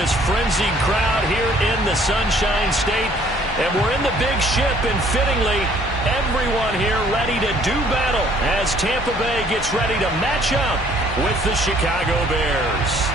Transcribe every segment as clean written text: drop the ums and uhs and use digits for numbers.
this frenzied crowd here in the Sunshine State. And we're in the big ship, and fittingly, everyone here ready to do battle as Tampa Bay gets ready to match up with the Chicago Bears.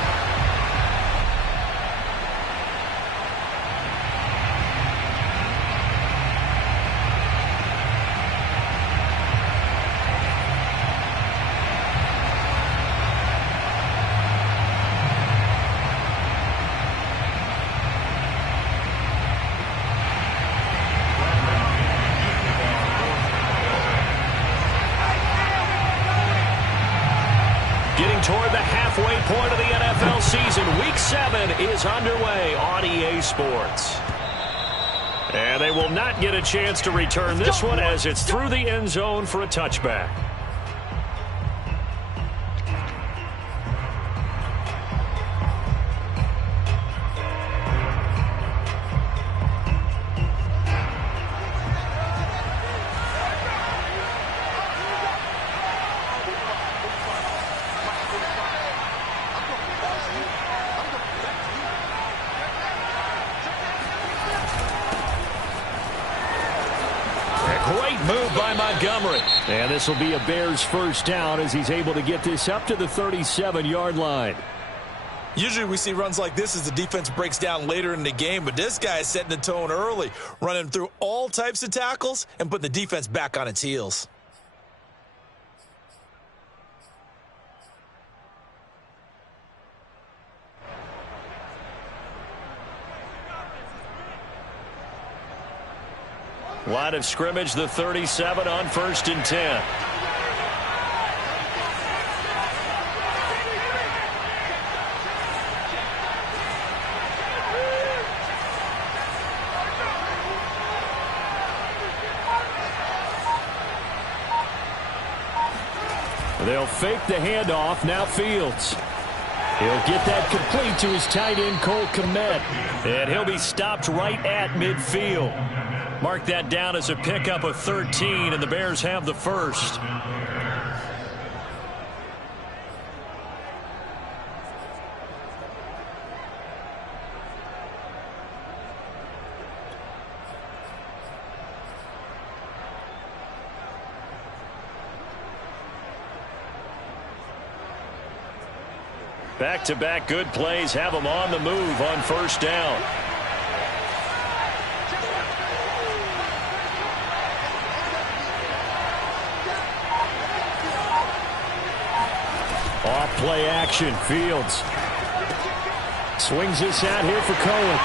Toward the halfway point of the NFL season. Week 7 is underway on EA Sports. And they will not get a chance to return this one as it's through the end zone for a touchback. And this will be a Bears first down as he's able to get this up to the 37-yard line. Usually we see runs like this as the defense breaks down later in the game, but this guy is setting the tone early, running through all types of tackles and putting the defense back on its heels. Line of scrimmage, the 37 on 1st and 10. They'll fake the handoff. Now Fields. He'll get that complete to his tight end, Cole Kmet. And he'll be stopped right at midfield. Mark that down as a pickup of 13, and the Bears have the first. Back-to-back good plays have them on the move on first down. Off play action. Fields swings this out here for Cohen.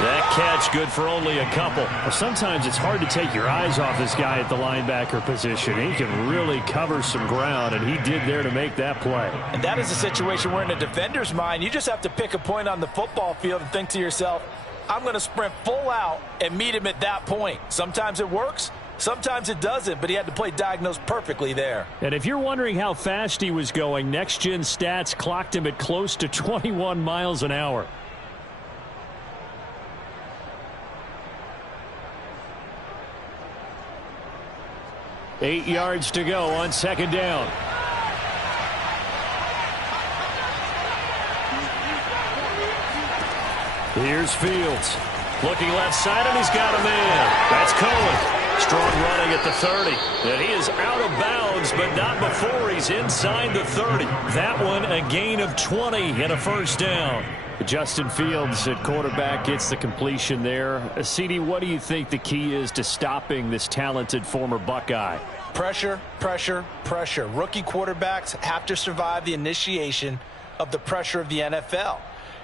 That catch good for only a couple. Well, sometimes it's hard to take your eyes off this guy at the linebacker position. He can really cover some ground, and he did there to make that play. And that is a situation where in a defender's mind, you just have to pick a point on the football field and think to yourself, I'm going to sprint full out and meet him at that point. Sometimes it works. Sometimes it doesn't, but he had to play diagnosed perfectly there. And if you're wondering how fast he was going, next-gen stats clocked him at close to 21 miles an hour. Eight yards to go on second down. Here's Fields. Looking left side, and he's got a man. That's Cohen. Strong running at the 30. And he is out of bounds, but not before he's inside the 30. That one a gain of 20 and a first down. Justin Fields at quarterback gets the completion there. CD, what do you think the key is to stopping this talented former Buckeye? Pressure, pressure, pressure. Rookie quarterbacks have to survive the initiation of the pressure of the NFL.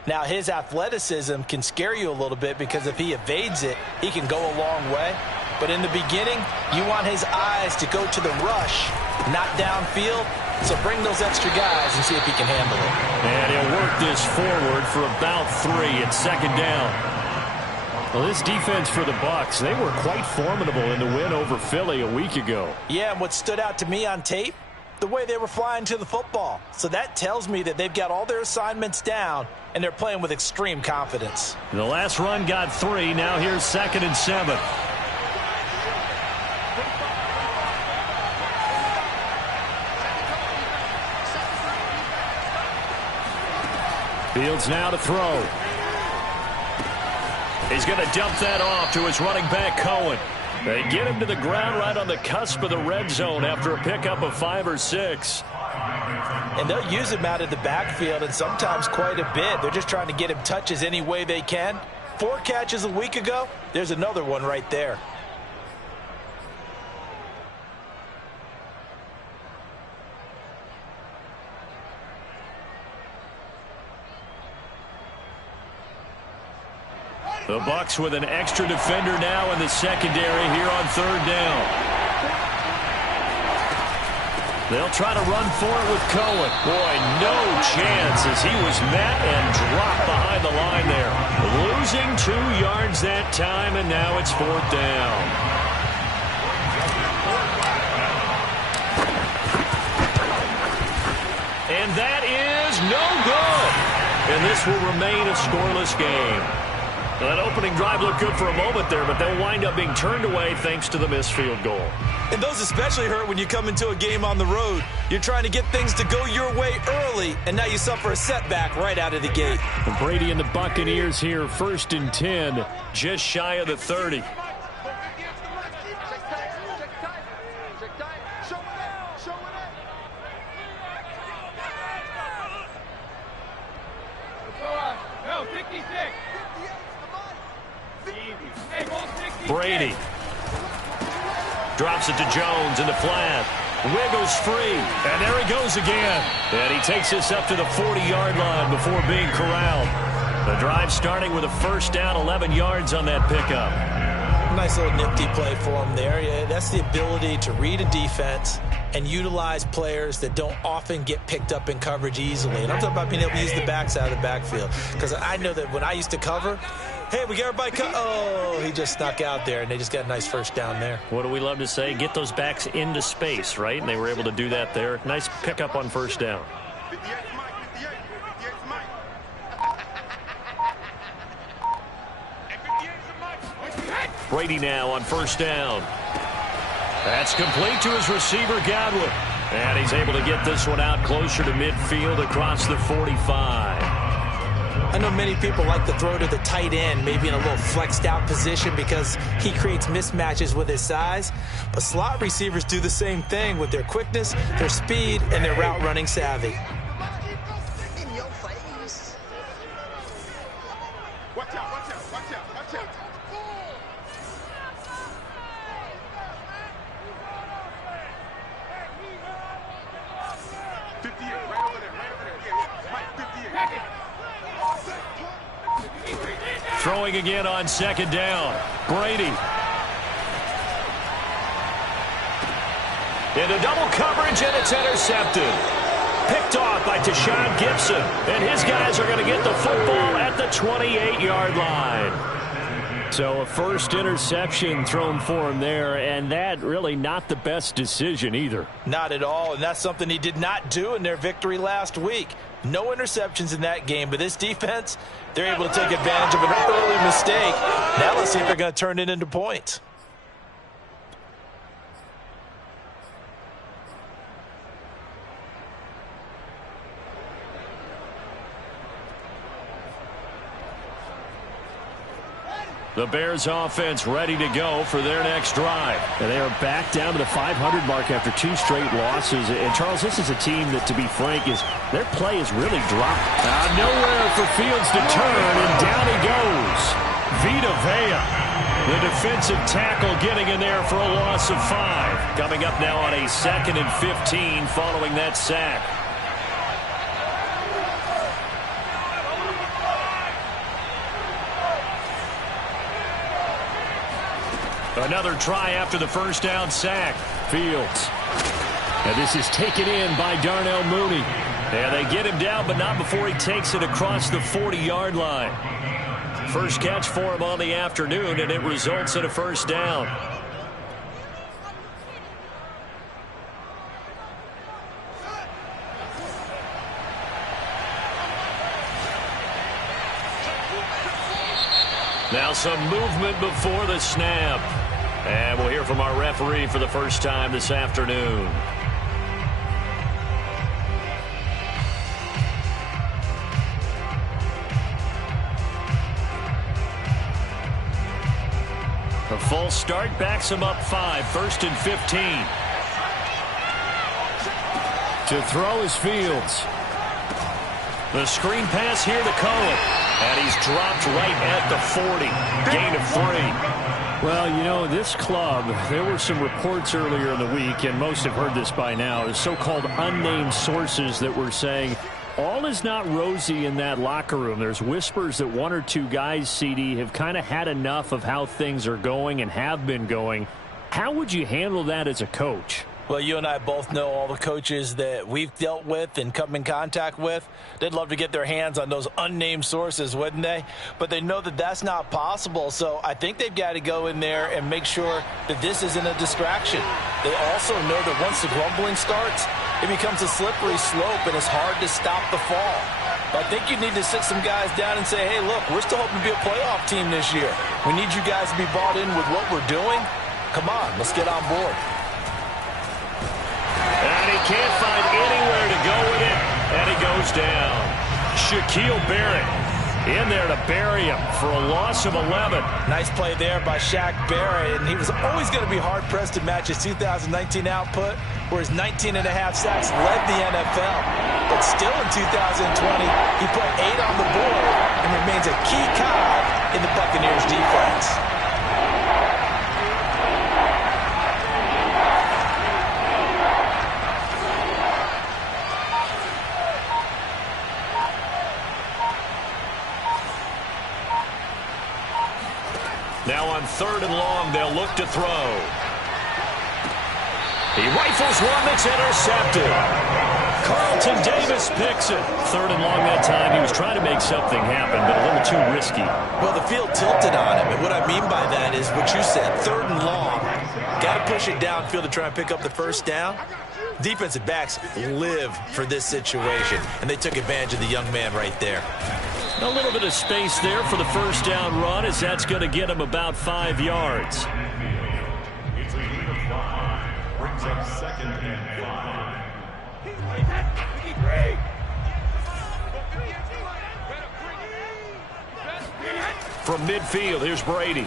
Now, his athleticism can scare you a little bit because if he evades it, he can go a long way. But in the beginning, you want his eyes to go to the rush, not downfield. So bring those extra guys and see if he can handle it. And he'll work this forward for about 3 at second down. Well, this defense for the Bucs, they were quite formidable in the win over Philly a week ago. Yeah, and what stood out to me on tape, the way they were flying to the football. So that tells me that they've got all their assignments down, and they're playing with extreme confidence. The last run got 3. Now here's 2nd and 7. Fields now to throw. He's going to dump that off to his running back, Cohen. They get him to the ground right on the cusp of the red zone after a pickup of 5 or 6. And they'll use him out of the backfield, and sometimes quite a bit. They're just trying to get him touches any way they can. 4 catches a week ago. There's another one right there. The Bucs with an extra defender now in the secondary here on 3rd down. They'll try to run for it with Cohen. Boy, no chance as he was met and dropped behind the line there. Losing 2 yards that time, and now it's 4th down. And that is no good. And this will remain a scoreless game. That opening drive looked good for a moment there, but they'll wind up being turned away thanks to the missed field goal. And those especially hurt when you come into a game on the road. You're trying to get things to go your way early, and now you suffer a setback right out of the gate. Brady and the Buccaneers here, 1st and 10, just shy of the 30. Brady drops it to Jones in the flat. Wiggles free, and there he goes again. And he takes this up to the 40-yard line before being corralled. The drive starting with a 1st down, 11 yards on that pickup. Nice little nifty play for him there. Yeah, that's the ability to read a defense and utilize players that don't often get picked up in coverage easily. And I'm talking about being able to use the backs out of the backfield. Because I know that when I used to cover, hey, we got everybody oh, he just snuck out there, and they just got a nice 1st down there. What do we love to say? Get those backs into space, right? And they were able to do that there. Nice pickup on 1st down. Brady now on 1st down. That's complete to his receiver, Godwin. And he's able to get this one out closer to midfield across the 45. I know many people like to throw to the tight end, maybe in a little flexed out position because he creates mismatches with his size. But slot receivers do the same thing with their quickness, their speed, and their route running savvy. Watch out, watch out, watch out, watch out. Throwing again on 2nd down. Brady. Into double coverage, and it's intercepted. Picked off by Tashawn Gibson. And his guys are going to get the football at the 28-yard line. So a 1st interception thrown for him there, and that really not the best decision either. Not at all, and that's something he did not do in their victory last week. No interceptions in that game, but this defense, they're able to take advantage of an early mistake. Now let's see if they're going to turn it into points. The Bears offense ready to go for their next drive. And they are back down to the 500 mark after 2 straight losses. And, Charles, this is a team that, to be frank, their play is really dropped. Nowhere for Fields to turn, and down he goes. Vita Vea, the defensive tackle, getting in there for a loss of 5. Coming up now on a 2nd and 15 following that sack. Another try after the 1st down sack. Fields. And this is taken in by Darnell Mooney. And they get him down, but not before he takes it across the 40-yard line. First catch for him on the afternoon, and it results in a 1st down. Now some movement before the snap. And we'll hear from our referee for the first time this afternoon. A false start backs him up 5, 1st and 15. To throw is Fields. The screen pass here to Cohen. And he's dropped right at the 40. Gain of 3. Well, you know, this club, there were some reports earlier in the week, and most have heard this by now, the so-called unnamed sources that were saying all is not rosy in that locker room. There's whispers that 1 or 2 guys, CD, have kind of had enough of how things are going and have been going. How would you handle that as a coach? Well, you and I both know all the coaches that we've dealt with and come in contact with. They'd love to get their hands on those unnamed sources, wouldn't they? But they know that that's not possible, so I think they've got to go in there and make sure that this isn't a distraction. They also know that once the grumbling starts, it becomes a slippery slope, and it's hard to stop the fall. But I think you need to sit some guys down and say, hey, look, we're still hoping to be a playoff team this year. We need you guys to be bought in with what we're doing. Come on, let's get on board. And he can't find anywhere to go with it, and he goes down. Shaquille Barrett in there to bury him for a loss of 11. Nice play there by Shaq Barrett, and he was always going to be hard-pressed to match his 2019 output, where his 19.5 sacks led the NFL. But still in 2020, he put 8 on the board and remains a key cog in the Buccaneers defense. Now on 3rd and long, they'll look to throw. He rifles one that's intercepted. Carlton Davis picks it. 3rd and long that time. He was trying to make something happen, but a little too risky. Well, the field tilted on him, and what I mean by that is what you said, 3rd and long. Got to push it downfield to try and pick up the first down. Defensive backs live for this situation, and they took advantage of the young man right there. A little bit of space there for the first down run, as that's going to get him about 5 yards. It's a gain of 5. Brings up 2nd and 5. From midfield, here's Brady.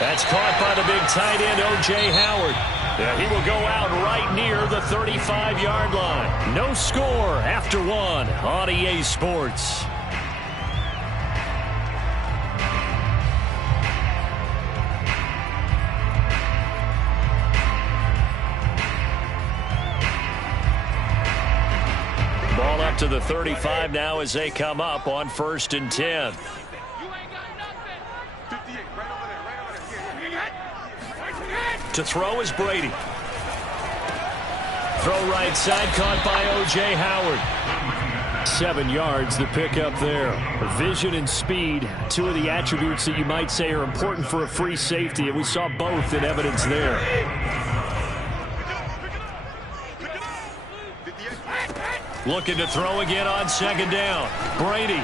That's caught by the big tight end, O.J. Howard. He will go out right near the 35-yard line. No score after 1 on EA Sports. Ball up to the 35 now as they come up on 1st and 10. To throw is Brady. Throw right side, caught by O.J. Howard. 7 yards, the pickup there. Vision and speed, 2 of the attributes that you might say are important for a free safety, and we saw both in evidence there. Looking to throw again on 2nd down. Brady.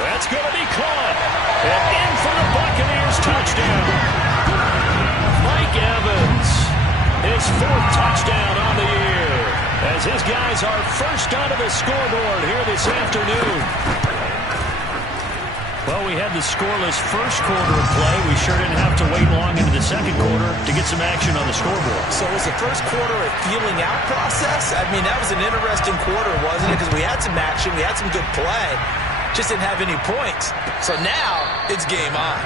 That's going to be caught. And in for the Buccaneers touchdown. Mike Evans, his 4th touchdown on the year, as his guys are first onto the scoreboard here this afternoon. Well, we had the scoreless first quarter of play. We sure didn't have to wait long into the second quarter to get some action on the scoreboard. So was the first quarter a feeling out process? I mean, that was an interesting quarter, wasn't it? Because we had some action, we had some good play, just didn't have any points. So now it's game on.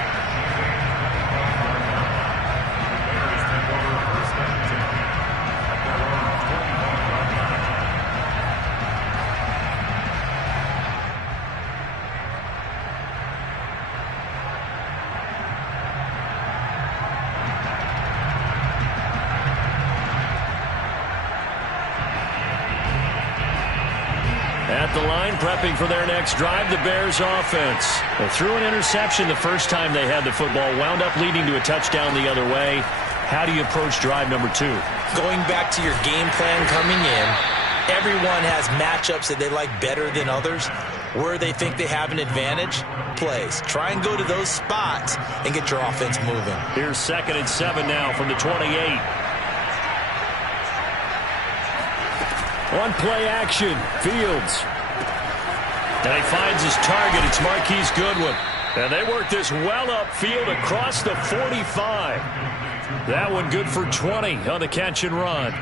At the line, prepping for their next drive, the Bears offense. They threw an interception the first time they had the football, wound up leading to a touchdown the other way. How do you approach drive number 2? Going back to your game plan coming in, everyone has matchups that they like better than others. Where they think they have an advantage, plays. Try and go to those spots and get your offense moving. Here's 2nd and 7 now from the 28. On play action, Fields. And he finds his target. It's Marquise Goodwin. And they work this well upfield across the 45. That one good for 20 on the catch and run.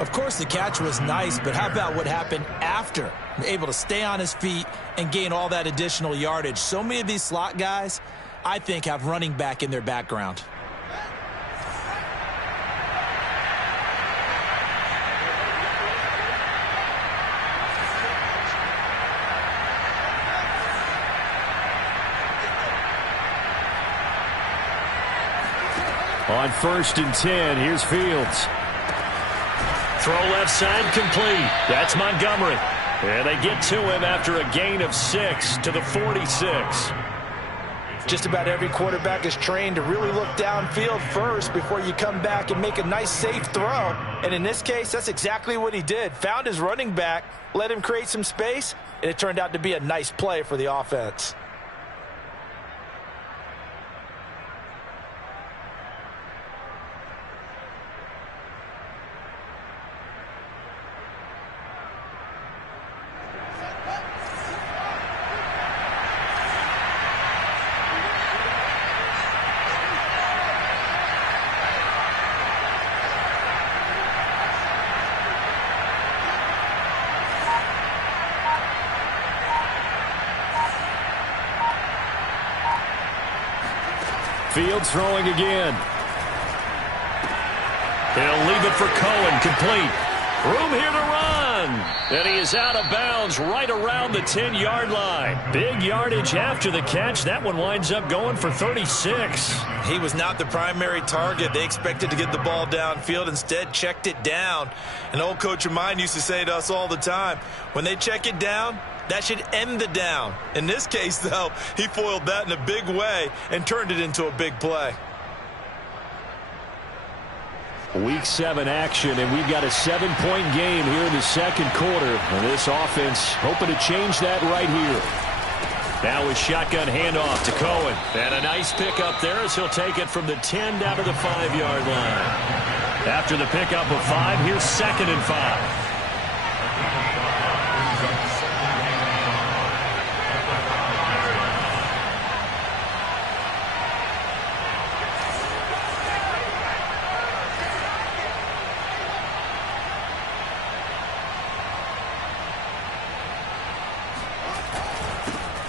Of course, the catch was nice, but how about what happened after? Able to stay on his feet and gain all that additional yardage. So many of these slot guys, I think, have running back in their background. On 1st and 10, here's Fields. Throw left side complete. That's Montgomery. And they get to him after a gain of 6 to the 46. Just about every quarterback is trained to really look downfield first before you come back and make a nice, safe throw. And in this case, that's exactly what he did. Found his running back, let him create some space, and it turned out to be a nice play for the offense. Fields throwing again. He'll leave it for Cohen, complete. Room here to run. And he is out of bounds right around the 10-yard line. Big yardage after the catch. That one winds up going for 36. He was not the primary target. They expected to get the ball downfield. Instead, checked it down. An old coach of mine used to say to us all the time, when they check it down, that should end the down. In this case, though, he foiled that in a big way and turned it into a big play. Week 7 action, and we've got a 7-point game here in the second quarter. And this offense hoping to change that right here. Now a shotgun handoff to Cohen. And a nice pickup there as he'll take it from the 10 down to the 5-yard line. After the pickup of 5, here's 2nd and 5.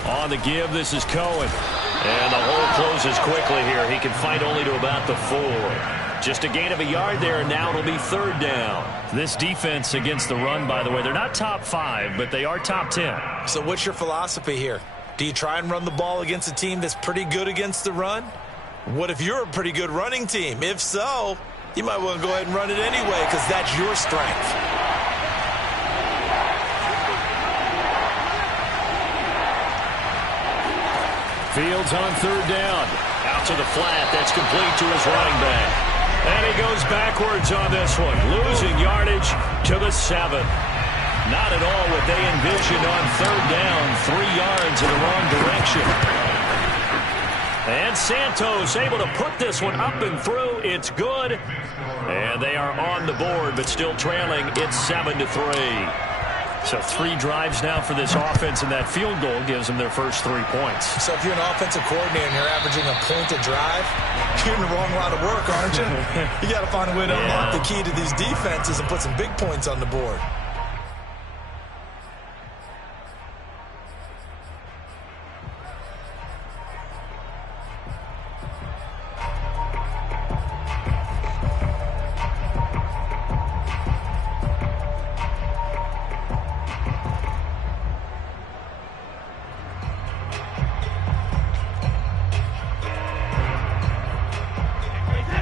On the give, this is Cohen. And the hole closes quickly here. He can fight only to about the 4. Just a gain of a yard there, and now it'll be 3rd down. This defense against the run, by the way, they're not top 5, but they are top 10. So what's your philosophy here? Do you try and run the ball against a team that's pretty good against the run? What if you're a pretty good running team? If so, you might want to go ahead and run it anyway because that's your strength. Fields on 3rd down. Out to the flat. That's complete to his running back. And he goes backwards on this one. Losing yardage to the 7. Not at all what they envisioned on 3rd down. 3 yards in the wrong direction. And Santos able to put this one up and through. It's good. And they are on the board, but still trailing. It's 7-3. So 3 drives now for this offense, and that field goal gives them their first 3 points. So if you're an offensive coordinator and you're averaging a point a drive, you're in the wrong line of work, aren't you? You got to find a way to unlock the key to these defenses and put some big points on the board.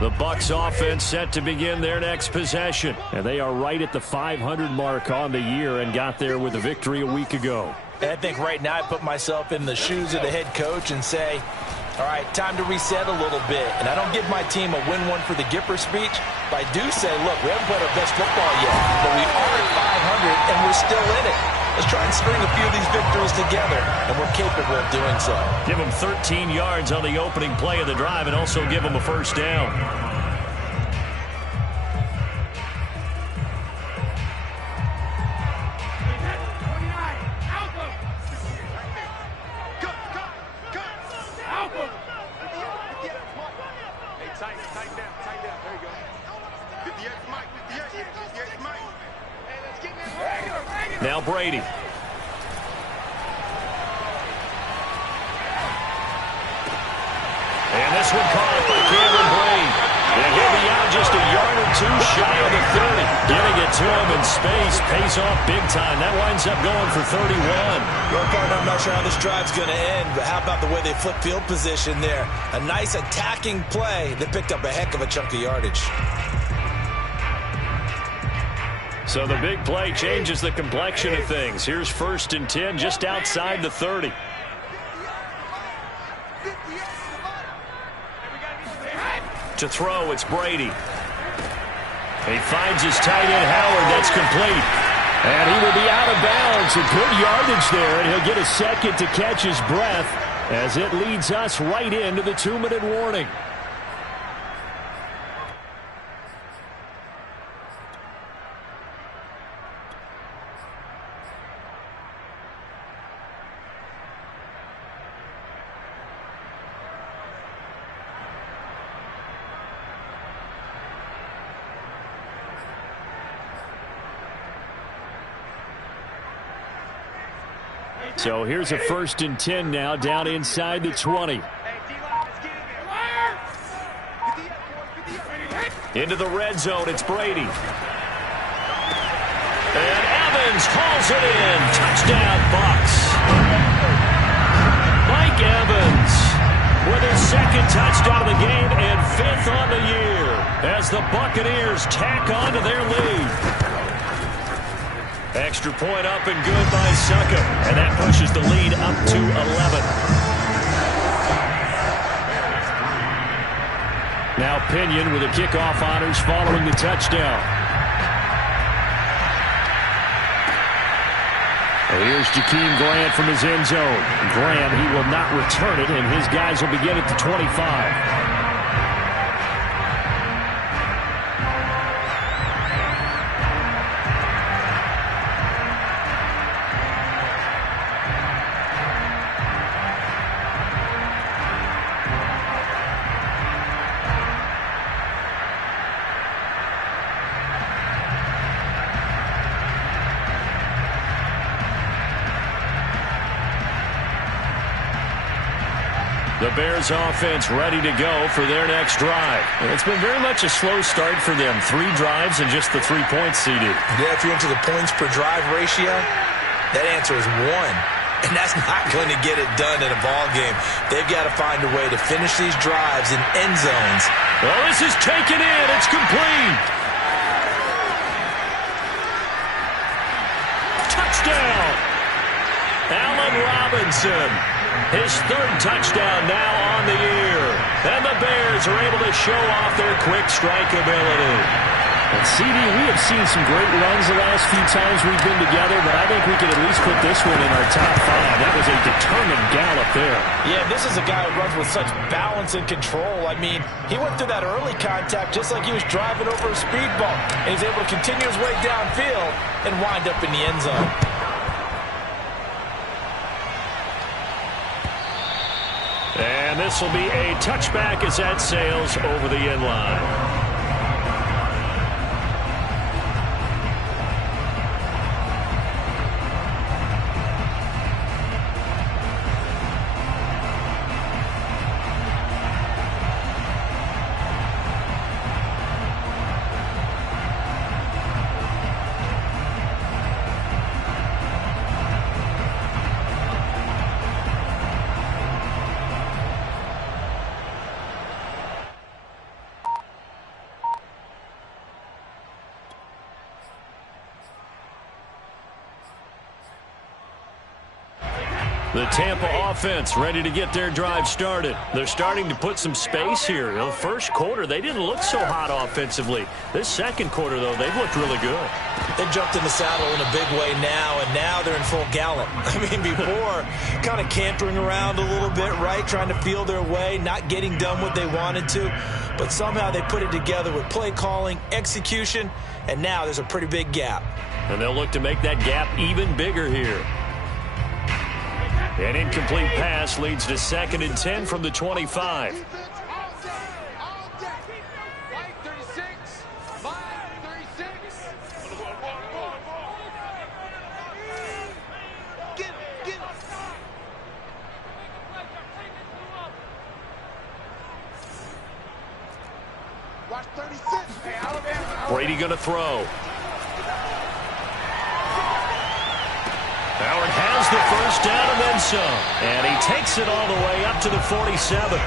The Bucs offense set to begin their next possession. And they are right at the 500 mark on the year and got there with a victory a week ago. I think right now I put myself in the shoes of the head coach and say, all right, time to reset a little bit. And I don't give my team a win one for the Gipper speech, but I do say, look, we haven't played our best football yet, but we are at 500 and we're still in it. Let's try and string a few of these victories together, and we're capable of doing so. Give them 13 yards on the opening play of the drive and also give them a first down. Now Brady. And this one caught by Cameron Brate. And he'll be out just a yard or two shy of the 30. Getting it to him in space pays off big time. That winds up going for 31. Well, partner, I'm not sure how this drive's going to end, but how about the way they flip field position there? A nice attacking play that picked up a heck of a chunk of yardage. So the big play changes the complexion of things. Here's 1st and 10 just outside the 30. To throw, it's Brady. He finds his tight end, Howard. That's complete. And he will be out of bounds. A good yardage there, and he'll get a second to catch his breath as it leads us right into the 2-minute warning. So here's a 1st and 10 now down inside the 20. Into the red zone, it's Brady. And Evans hauls it in. Touchdown, Bucs. Mike Evans with his 2nd touchdown of the game and 5th on the year as the Buccaneers tack on to their lead. Extra point up and good by Succa. And that pushes the lead up to 11. Now Pinion with the kickoff honors following the touchdown. And here's Jakeem Grant from his end zone. Grant, he will not return it, and his guys will begin at the 25. The Bears offense ready to go for their next drive. It's been very much a slow start for them. 3 drives and just the 3 points seeded. Yeah, if you're into the points per drive ratio, that answer is 1. And that's not going to get it done in a ball game. They've got to find a way to finish these drives in end zones. Well, this is taken in. It's complete. Touchdown. Allen Robinson. His 3rd touchdown now on the year. And the Bears are able to show off their quick strike ability. And CD, we have seen some great runs the last few times we've been together, but I think we can at least put this one in our top 5. That was a determined gallop there. Yeah, this is a guy who runs with such balance and control. I mean, he went through that early contact just like he was driving over a speed bump. And he's able to continue his way downfield and wind up in the end zone. And this will be a touchback as that sails over the end line. The Tampa offense ready to get their drive started. They're starting to put some space here. The first quarter, they didn't look so hot offensively. This second quarter, though, they've looked really good. They jumped in the saddle in a big way now, and now they're in full gallop. I mean, before, kind of cantering around a little bit, right, trying to feel their way, not getting done what they wanted to. But somehow they put it together with play calling, execution, and now there's a pretty big gap. And they'll look to make that gap even bigger here. An incomplete pass leads to 2nd and 10 from the 25. Brady going to throw. Howard has the first down and then some. And he takes it all the way up to the 47.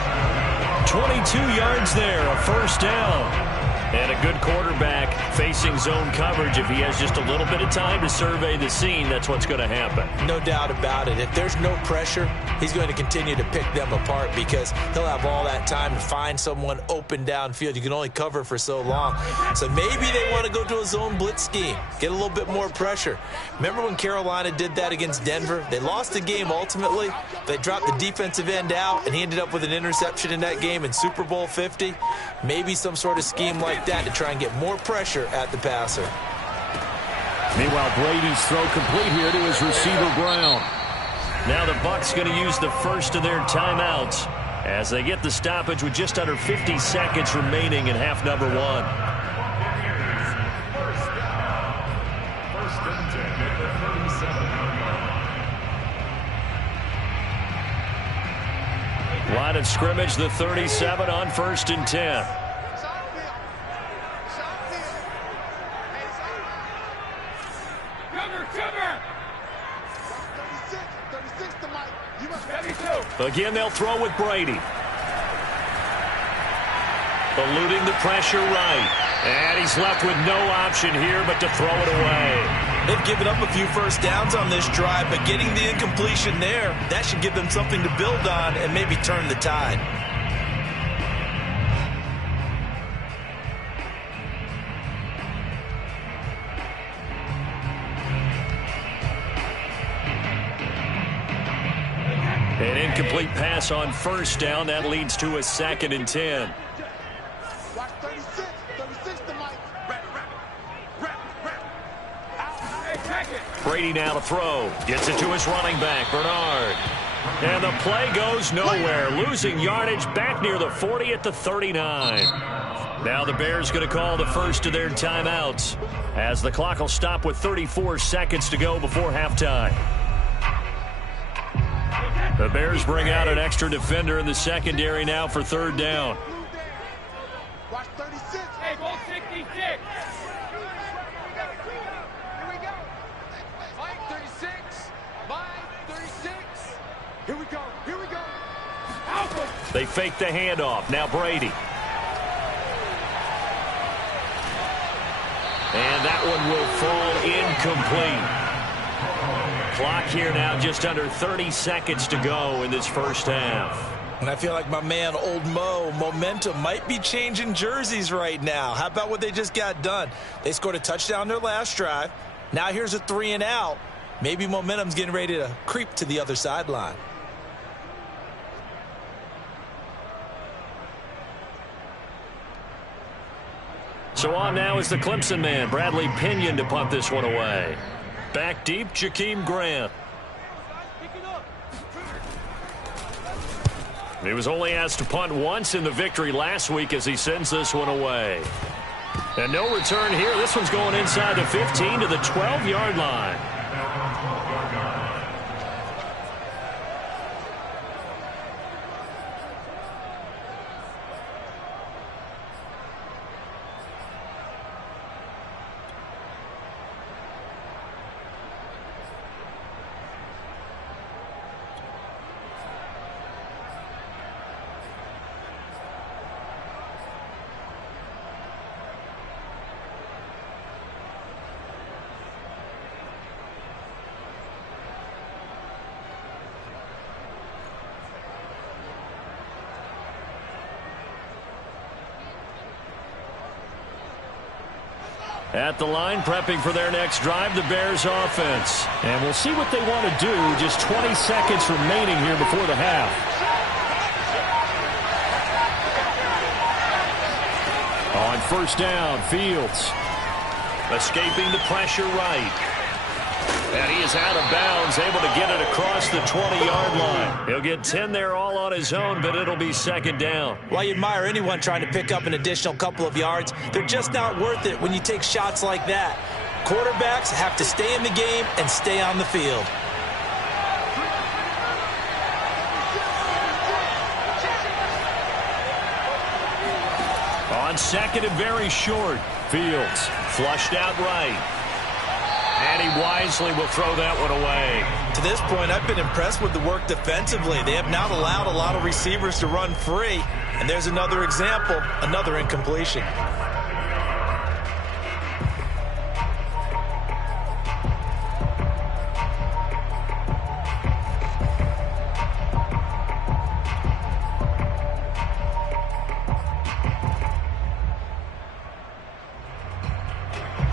22 yards there, a first down. And a good quarterback facing zone coverage. If he has just a little bit of time to survey the scene, that's what's going to happen. No doubt about it. If there's no pressure, he's going to continue to pick them apart because he'll have all that time to find someone open downfield. You can only cover for so long. So maybe they want to go to a zone blitz scheme, get a little bit more pressure. Remember when Carolina did that against Denver? They lost the game ultimately. They dropped the defensive end out, and he ended up with an interception in that game in Super Bowl 50. Maybe some sort of scheme like that to try and get more pressure at the passer. Meanwhile, Brady's throw complete here to his receiver Brown. Now the Bucs going to use the first of their timeouts as they get the stoppage with just under 50 seconds remaining in half number one. First and 10 at the 37. Line of scrimmage, the 37 on first and 10. Again, they'll throw with Brady. Eluding the pressure right. And he's left with no option here but to throw it away. They've given up a few first downs on this drive, but getting the incompletion there, that should give them something to build on and maybe turn the tide. An incomplete pass on first down. That leads to a 2nd and 10. Brady now to throw. Gets it to his running back, Bernard. And the play goes nowhere. Losing yardage back near the 40 at the 39. Now the Bears going to call the first of their timeouts as the clock will stop with 34 seconds to go before halftime. The Bears bring out an extra defender in the secondary now for third down. Watch 36. Hey, ball 66. Here we go. Mike 36. Mike 36. Here we go. Here we go. Alpha. They fake the handoff. Now Brady. And that one will fall incomplete. Clock here now just under 30 seconds to go in this first half. And I feel like my man, Old Mo, momentum might be changing jerseys right now. How about what they just got done? They scored a touchdown their last drive. Now here's a 3 and out. Maybe momentum's getting ready to creep to the other sideline. So on now is the Clemson man, Bradley Pinion, to punt this one away. Back deep, Jakeem Grant. He was only asked to punt once in the victory last week as he sends this one away. And no return here. This one's going inside the 15 to the 12-yard line. At the line, prepping for their next drive, the Bears offense. And we'll see what they want to do. Just 20 seconds remaining here before the half. On first down, Fields. Escaping the pressure right. And he is out of bounds, able to get it across the 20-yard line. He'll get 10 there all on his own, but it'll be second down. Well, you admire anyone trying to pick up an additional couple of yards. They're just not worth it when you take shots like that. Quarterbacks have to stay in the game and stay on the field. On on second and very short. Fields flushed out right. And he wisely will throw that one away. To this point, I've been impressed with the work defensively. They have not allowed a lot of receivers to run free. And there's another example, another incompletion.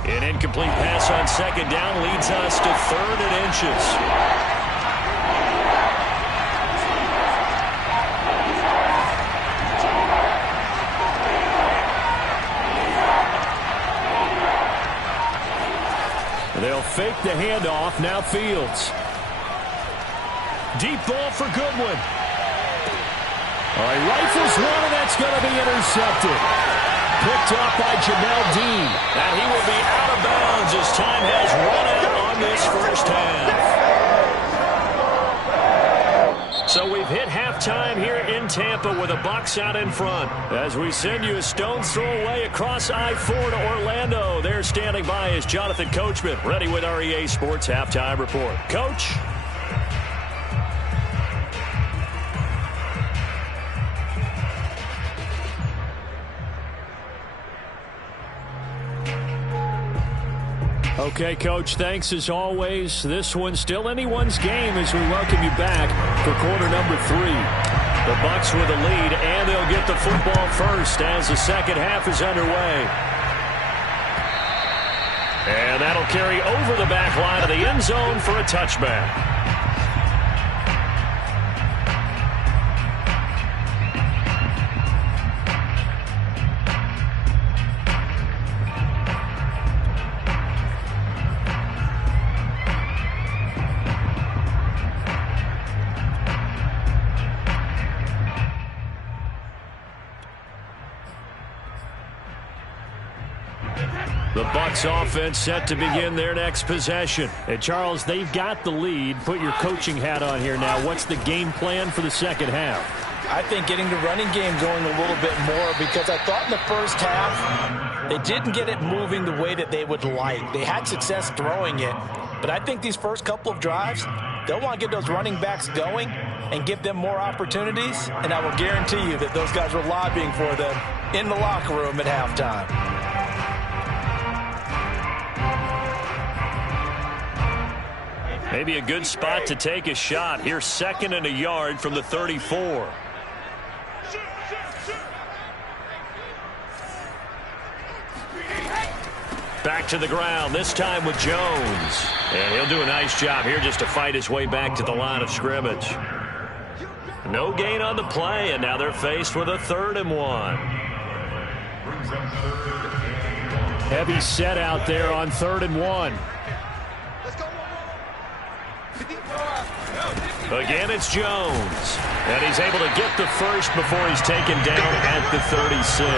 An incomplete pass on second down leads us to 3rd and inches. They'll fake the handoff. Now Fields. Deep ball for Goodwin. All right, rifles one, and that's going to be intercepted. Picked up by Jamel Dean. And he will be out of bounds as time has run out on this first half. So we've hit halftime here in Tampa with the Bucs out in front. As we send you a stone's throw away across I-4 to Orlando. There standing by is Jonathan Coachman, ready with our EA Sports Halftime Report. Coach? Okay, Coach, thanks as always. This one's still anyone's game as we welcome you back for quarter number 3. The Bucs with a lead, and they'll get the football first as the second half is underway. And that'll carry over the back line of the end zone for a touchback. The Bucs offense set to begin their next possession. And Charles, they've got the lead. Put your coaching hat on here now. What's the game plan for the second half? I think getting the running game going a little bit more, because I thought in the first half they didn't get it moving the way that they would like. They had success throwing it, but I think these first couple of drives, they'll want to get those running backs going and give them more opportunities, and I will guarantee you that those guys were lobbying for them in the locker room at halftime. Maybe a good spot to take a shot. Here's 2nd and a yard from the 34. Back to the ground, this time with Jones. And he'll do a nice job here just to fight his way back to the line of scrimmage. No gain on the play, and now they're faced with a 3rd and 1. Heavy set out there on 3rd and 1. Again, it's Jones. And he's able to get the first before he's taken down at the 36.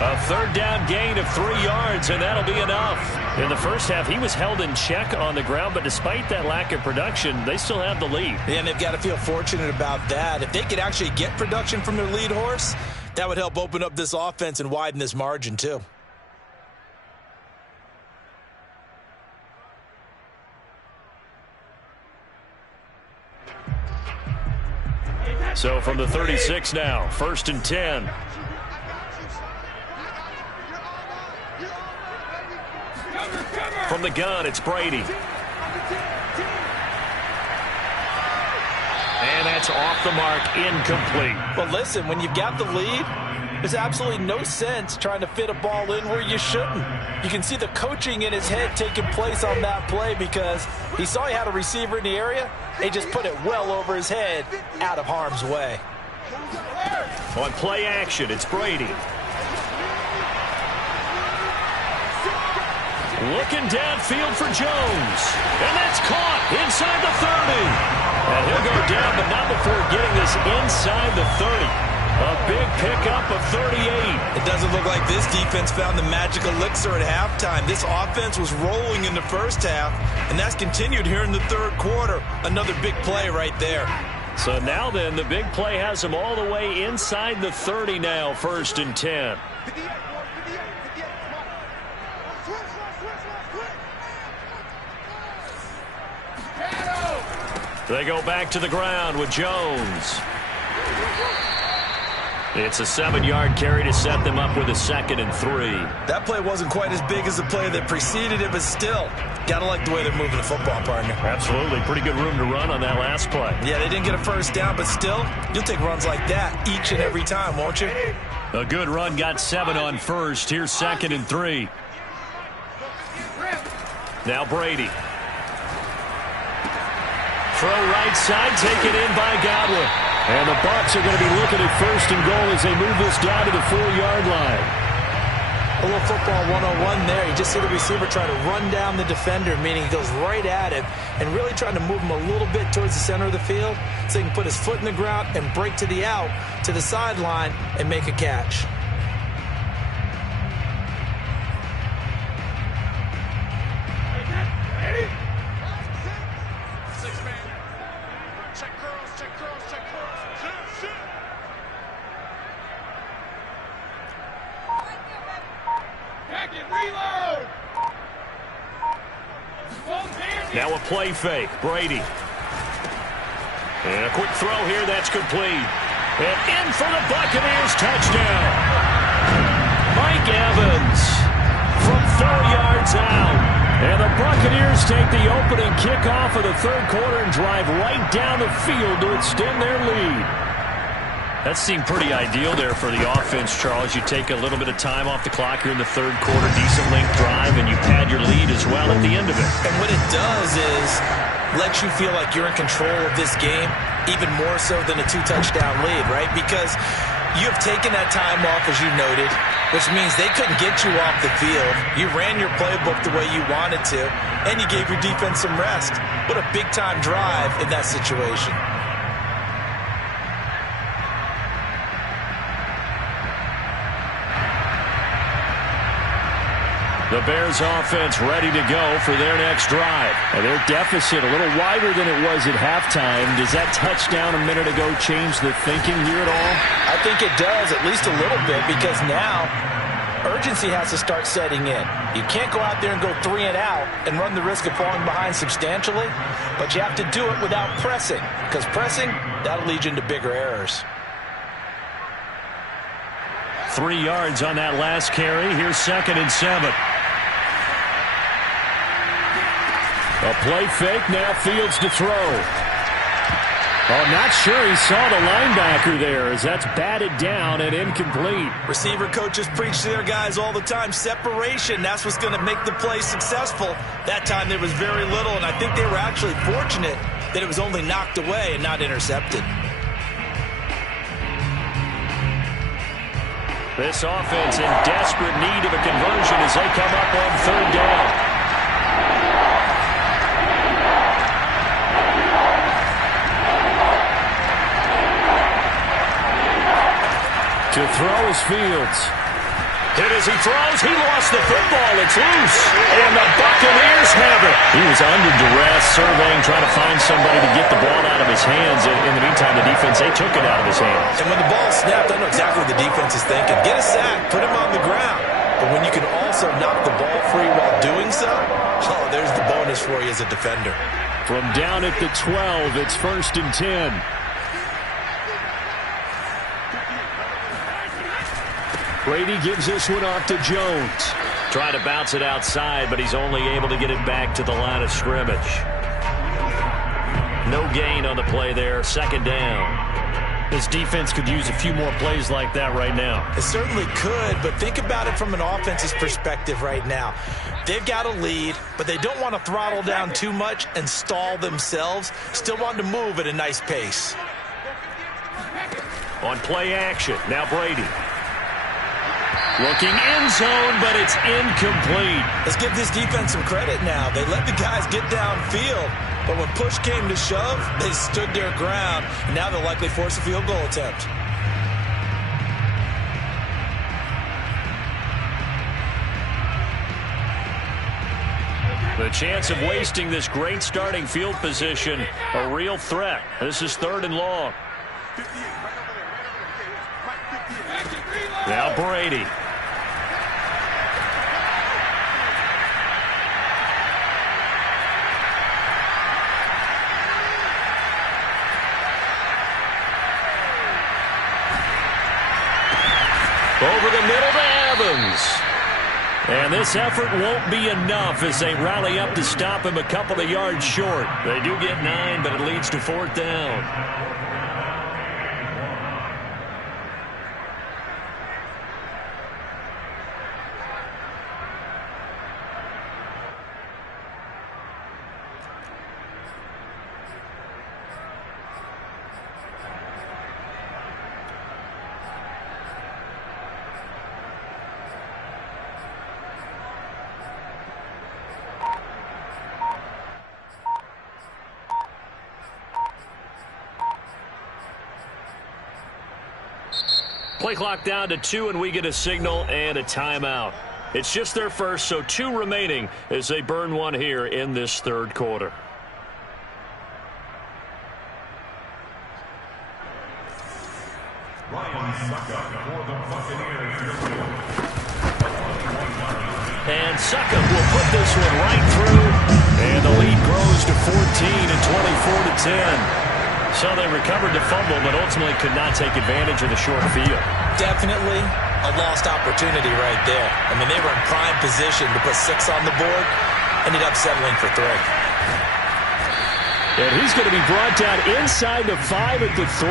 A 3rd down gain of 3 yards, and that'll be enough. In the first half, he was held in check on the ground, but despite that lack of production, they still have the lead. Yeah, and they've got to feel fortunate about that. If they could actually get production from their lead horse, that would help open up this offense and widen this margin, too. So from the 36 now, 1st and 10. From the gun, it's Brady. And that's off the mark, incomplete. Well, listen, when you've got the lead, there's absolutely no sense trying to fit a ball in where you shouldn't. You can see the coaching in his head taking place on that play, because he saw he had a receiver in the area. They just put it well over his head, out of harm's way. On play action, it's Brady. Looking downfield for Jones. And that's caught inside the 30. And he'll go down, but not before getting this inside the 30. A big pickup of 38. It doesn't look like this defense found the magic elixir at halftime. This offense was rolling in the first half, and that's continued here in the 3rd quarter. Another big play right there. So now then, the big play has them all the way inside the 30 now, 1st and 10. 58, boys, 58, 58, come on. Switch. They go back to the ground with Jones. It's a 7-yard carry to set them up with a 2nd and 3. That play wasn't quite as big as the play that preceded it, but still, gotta like the way they're moving the football, partner. Absolutely. Pretty good room to run on that last play. Yeah, they didn't get a first down, but still, you'll take runs like that each and every time, won't you? A good run got 7 on first. Here's 2nd and 3. Now Brady. Throw right side, taken in by Godwin. And the Bucs are going to be looking at 1st and goal as they move this down to the 4-yard line. A little football 101 there. You just see the receiver try to run down the defender, meaning he goes right at him and really trying to move him a little bit towards the center of the field so he can put his foot in the ground and break to the out, to the sideline, and make a catch. Now a play fake. Brady. And a quick throw here. That's complete. And in for the Buccaneers. Touchdown. Mike Evans from 4 yards out. And the Buccaneers take the opening kickoff of the 3rd quarter and drive right down the field to extend their lead. That seemed pretty ideal there for the offense, Charles. You take a little bit of time off the clock here in the 3rd quarter, decent length drive, and you pad your lead as well at the end of it. And what it does is lets you feel like you're in control of this game, even more so than a 2-touchdown lead, right? Because you have taken that time off, as you noted, which means they couldn't get you off the field. You ran your playbook the way you wanted to, and you gave your defense some rest. What a big-time drive in that situation. The Bears offense ready to go for their next drive. And their deficit a little wider than it was at halftime. Does that touchdown a minute ago change the thinking here at all? I think it does, at least a little bit, because now urgency has to start setting in. You can't go out there and go 3 and out and run the risk of falling behind substantially, but you have to do it without pressing, because pressing, that'll lead you into bigger errors. 3 yards on that last carry. Here's 2nd and 7. A play fake, now Fields to throw. Oh, not sure he saw the linebacker there as that's batted down and incomplete. Receiver coaches preach to their guys all the time. Separation, that's what's going to make the play successful. That time there was very little, and I think they were actually fortunate that it was only knocked away and not intercepted. This offense in desperate need of a conversion as they come up on 3rd down. To throw is Fields. Hit as he throws. He lost the football. It's loose. And the Buccaneers have it. He was under duress, surveying, trying to find somebody to get the ball out of his hands. In the meantime, the defense, they took it out of his hands. And when the ball snapped, I know exactly what the defense is thinking. Get a sack. Put him on the ground. But when you can also knock the ball free while doing so, oh, there's the bonus for you as a defender. From down at the 12, it's 1st and 10. Brady gives this one off to Jones. Trying to bounce it outside, but he's only able to get it back to the line of scrimmage. No gain on the play there. 2nd down. This defense could use a few more plays like that right now. It certainly could, but think about it from an offense's perspective right now. They've got a lead, but they don't want to throttle down too much and stall themselves. Still want to move at a nice pace. On play action, now Brady. Looking end zone, but it's incomplete. Let's give this defense some credit now. They let the guys get downfield, but when push came to shove, they stood their ground, and now they'll likely force a field goal attempt. The chance of wasting this great starting field position, a real threat. This is 3rd and long. Now Brady. middle to Evans. And this effort won't be enough as they rally up to stop him a couple of yards short. They do get 9, but it leads to 4th down. Play clock down to 2, and we get a signal and a timeout. It's just their first, so 2 remaining as they burn one here in this 3rd quarter. And Suckup will put this one right through, and the lead grows to 14 and 24-10. So they recovered the fumble, but ultimately could not take advantage of the short field. Definitely a lost opportunity right there. I mean, they were in prime position to put 6 on the board, ended up settling for 3. And he's going to be brought down inside the 5 at the 3.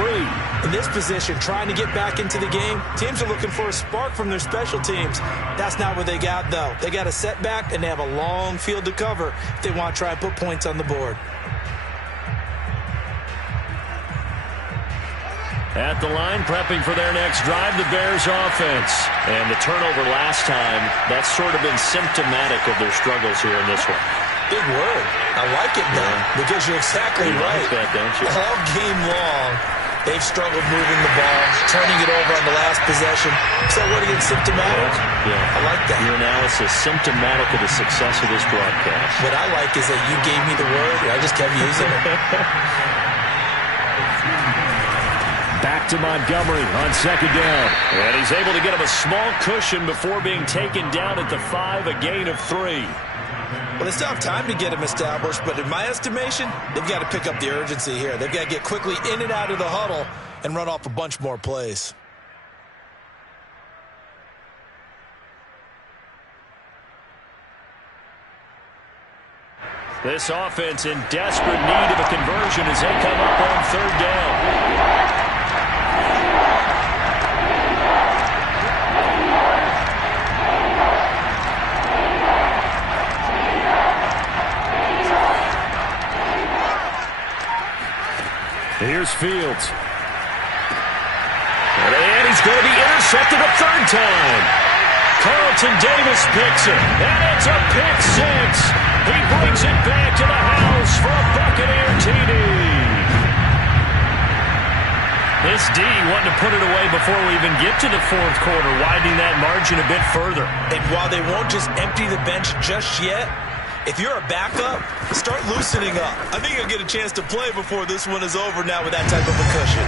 In this position, trying to get back into the game, teams are looking for a spark from their special teams. That's not what they got, though. They got a setback, and they have a long field to cover if they want to try and put points on the board. At the line, prepping for their next drive, the Bears offense. And the turnover last time, that's sort of been symptomatic of their struggles here in this one. Big word. I like it, though, because you're exactly right. You like that, don't you? All game long, they've struggled moving the ball, turning it over on the last possession. So what again, symptomatic? Yeah. I like that. Your analysis, symptomatic of the success of this broadcast. What I like is that you gave me the word, and I just kept using it. Back to Montgomery on 2nd down. And he's able to get him a small cushion before being taken down at the 5, a gain of 3. Well, they still have time to get him established, but in my estimation, they've got to pick up the urgency here. They've got to get quickly in and out of the huddle and run off a bunch more plays. This offense in desperate need of a conversion as they come up on 3rd down. Here's Fields. And he's going to be intercepted a 3rd time. Carlton Davis picks it. And it's a pick 6. He brings it back to the house for a Buccaneer TD. This D wanted to put it away before we even get to the 4th quarter, widening that margin a bit further. And while they won't just empty the bench just yet, if you're a backup, start loosening up. I think you'll get a chance to play before this one is over now with that type of a cushion.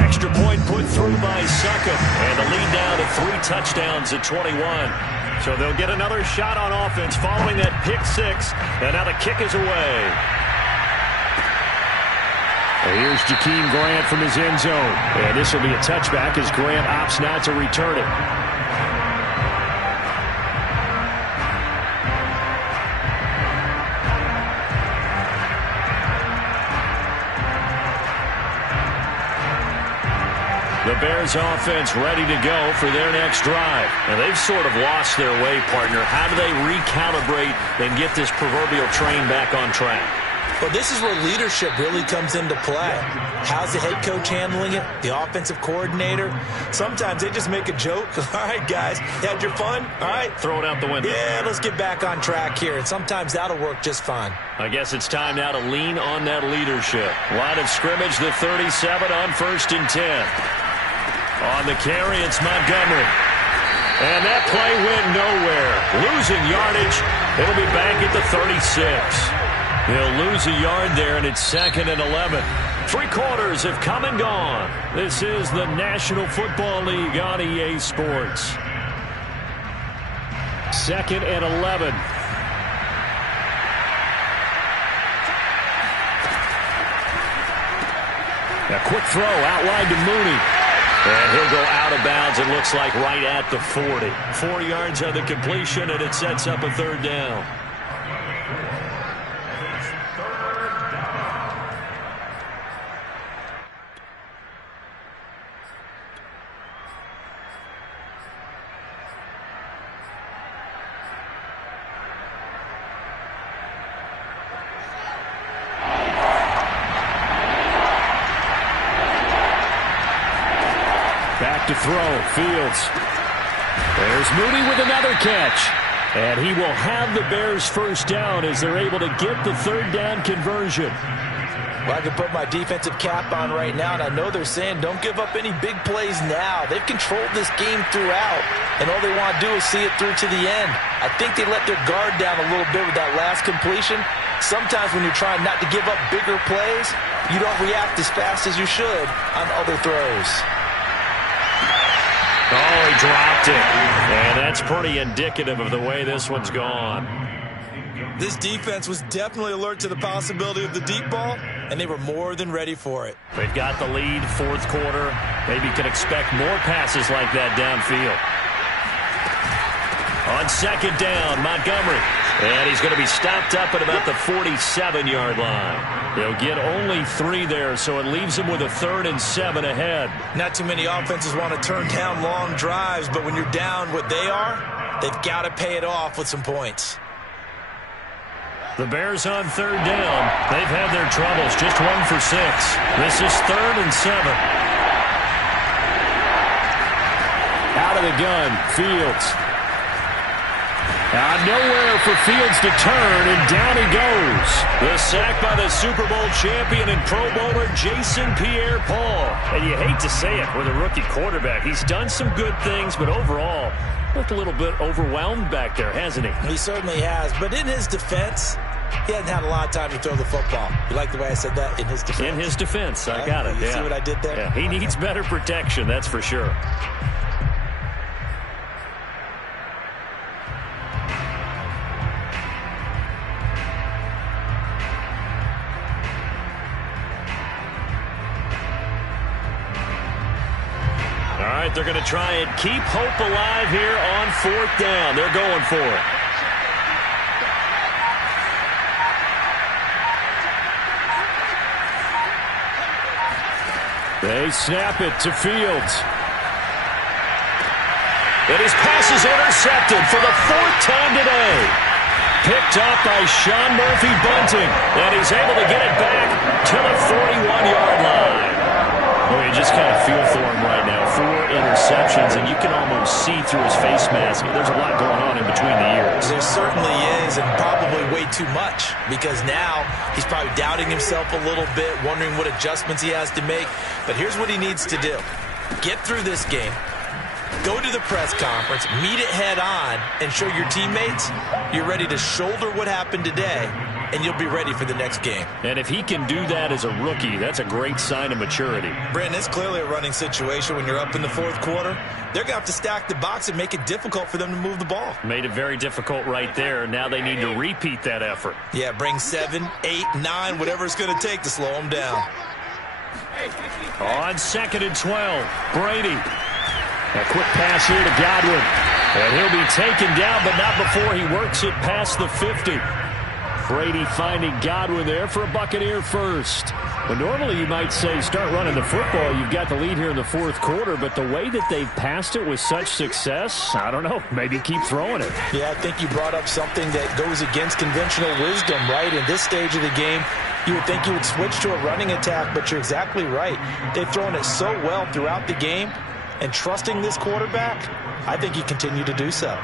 Extra point put through by Suckup, and the lead down to 3 touchdowns at 21. So they'll get another shot on offense following that pick 6, and now the kick is away. Here's Jakeem Grant from his end zone, and this will be a touchback as Grant opts not to return it. The Bears offense ready to go for their next drive. And they've sort of lost their way, partner. How do they recalibrate and get this proverbial train back on track? Well, this is where leadership really comes into play. How's the head coach handling it? The offensive coordinator? Sometimes they just make a joke. All right, guys, you had your fun? All right. Throw it out the window. Yeah, let's get back on track here. And sometimes that'll work just fine. I guess it's time now to lean on that leadership. Line of scrimmage, the 37 on 1st and 10. On the carry, it's Montgomery. And that play went nowhere. Losing yardage. It'll be back at the 36. He'll lose a yard there, and it's 2nd and 11. 3 quarters have come and gone. This is the National Football League on EA Sports. 2nd and 11. A quick throw out wide to Mooney. And he'll go out of bounds, it looks like, right at the 40. 4 yards on the completion, and it sets up a third down. Back to throw, Fields. There's Mooney with another catch. And he will have the Bears first down as they're able to get the third down conversion. Well, I can put my defensive cap on right now, and I know they're saying don't give up any big plays now. They've controlled this game throughout, and all they want to do is see it through to the end. I think they let their guard down a little bit with that last completion. Sometimes when you're trying not to give up bigger plays, you don't react as fast as you should on other throws. Oh, he dropped it. And that's pretty indicative of the way this one's gone. This defense was definitely alert to the possibility of the deep ball, and they were more than ready for it. They've got the lead, fourth quarter. Maybe can expect more passes like that downfield. On second down, Montgomery. And he's going to be stopped up at about the 47-yard line. He'll get only 3 there, so it leaves him with a 3rd and 7 ahead. Not too many offenses want to turn down long drives, but when you're down what they are, they've got to pay it off with some points. The Bears on third down. They've had their troubles, just 1 for 6. This is 3rd and 7. Out of the gun, Fields. Nowhere for Fields to turn, and down he goes. The sack by the Super Bowl champion and Pro Bowler Jason Pierre-Paul. And you hate to say it with a rookie quarterback. He's done some good things, but overall, looked a little bit overwhelmed back there, hasn't he? He certainly has, but in his defense, he hasn't had a lot of time to throw the football. You like the way I said that? In his defense. In his defense, I got it. You see what I did there? Yeah, he needs better protection, that's for sure. All right, they're going to try and keep hope alive here on 4th down. They're going for it. They snap it to Fields. And his pass is intercepted for the 4th time today. Picked off by Sean Murphy Bunting. And he's able to get it back to the 41-yard line. Oh, you just kind of feel for him right now. 4 interceptions, and you can almost see through his face mask. There's a lot going on in between the ears. There certainly is, and probably way too much, because now he's probably doubting himself a little bit, wondering what adjustments he has to make. But here's what he needs to do. Get through this game. Go to the press conference, meet it head on, and show your teammates you're ready to shoulder what happened today, and you'll be ready for the next game. And if he can do that as a rookie, that's a great sign of maturity. Brandon, it's clearly a running situation when you're up in the 4th quarter. They're going to have to stack the box and make it difficult for them to move the ball. Made it very difficult right there. Now they need to repeat that effort. Yeah, bring 7, 8, 9, whatever it's going to take to slow them down. On 2nd and 12, Brady. A quick pass here to Godwin. And he'll be taken down, but not before he works it past the 50. Brady finding Godwin there for a Buccaneer first. Well, normally you might say start running the football. You've got the lead here in the 4th quarter, but the way that they've passed it with such success, I don't know, maybe keep throwing it. Yeah, I think you brought up something that goes against conventional wisdom, right? In this stage of the game, you would think you would switch to a running attack, but you're exactly right. They've thrown it so well throughout the game, and trusting this quarterback, I think you continue to do so.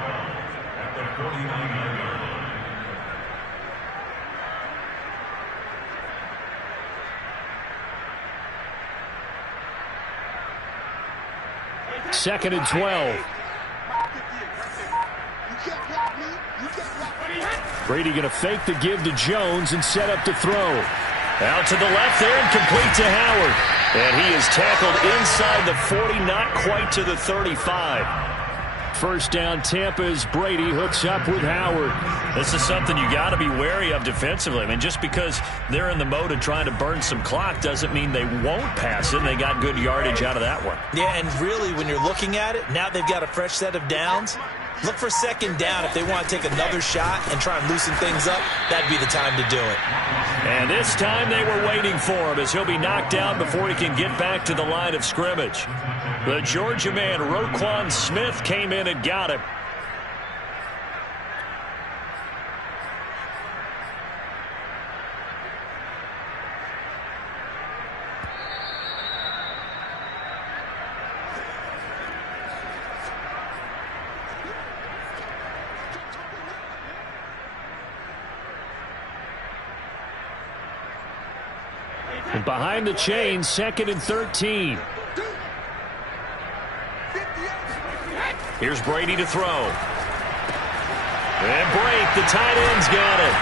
Second and 12. Brady going to fake the give to Jones and set up to throw. Out to the left there and complete to Howard. And he is tackled inside the 40, not quite to the 35. First down, Tampa's Brady hooks up with Howard. This is something you got to be wary of defensively. I mean, just because they're in the mode of trying to burn some clock doesn't mean they won't pass it. They got good yardage out of that one. Yeah, and really, when you're looking at it, now they've got a fresh set of downs. Look for second down if they want to take another shot and try and loosen things up. That'd be the time to do it. And this time they were waiting for him as he'll be knocked down before he can get back to the line of scrimmage. The Georgia man, Roquan Smith, came in and got him. And behind the chains, 2nd and 13. Here's Brady to throw. And break. The tight end's got it.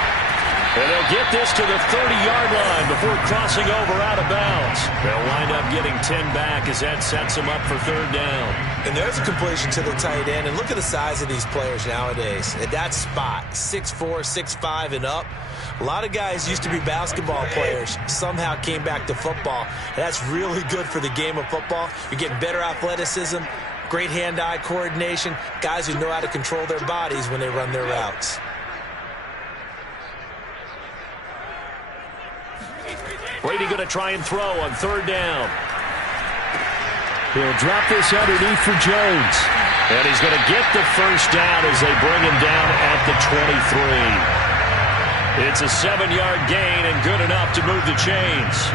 And they'll get this to the 30-yard line before crossing over out of bounds. They'll wind up getting 10 back as that sets them up for 3rd down. And there's a completion to the tight end. And look at the size of these players nowadays. At that spot, 6'4", 6'5", and up. A lot of guys used to be basketball players, somehow came back to football. And that's really good for the game of football. You're getting better athleticism, great hand-eye coordination, guys who know how to control their bodies when they run their routes. Brady going to try and throw on 3rd down. He'll drop this underneath for Jones. And he's going to get the 1st down as they bring him down at the 23. It's a 7-yard gain and good enough to move the chains.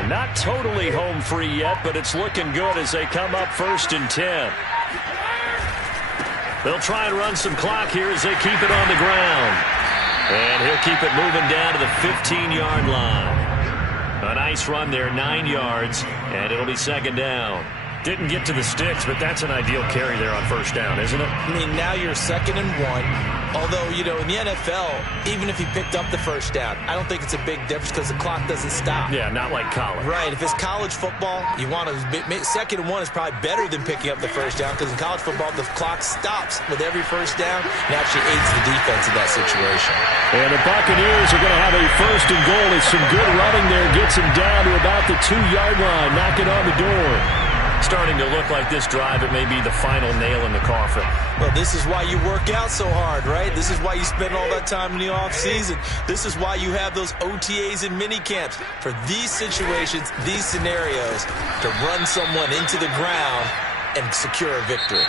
And not totally home free yet, but it's looking good as they come up 1st and 10. They'll try and run some clock here as they keep it on the ground. And he'll keep it moving down to the 15-yard line. A nice run there, 9 yards, and it'll be 2nd down. Didn't get to the sticks, but that's an ideal carry there on 1st down, isn't it? I mean, now you're 2nd and 1. Although, you know, in the NFL, even if he picked up the 1st down, I don't think it's a big difference because the clock doesn't stop. Yeah, not like college. Right. If it's college football, you want to 2nd and 1 is probably better than picking up the 1st down because in college football, the clock stops with every 1st down and actually aids the defense in that situation. And the Buccaneers are going to have a 1st and goal. It's some good running there. Gets him down to about the 2-yard line. Knock it on the door. Starting to look like this drive, it may be the final nail in the coffin. Well, this is why you work out so hard, right? This is why you spend all that time in the offseason. This is why you have those OTAs and mini camps for these situations, these scenarios, to run someone into the ground and secure a victory.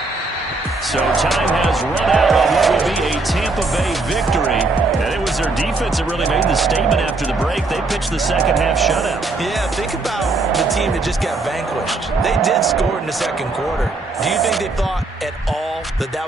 So time has run out on what will be a Tampa Bay victory. And it was their defense that really made the statement after the break. They pitched the second half shutout. Yeah, think about the team that just got vanquished. They did score in the 2nd quarter. Do you think they thought at all that that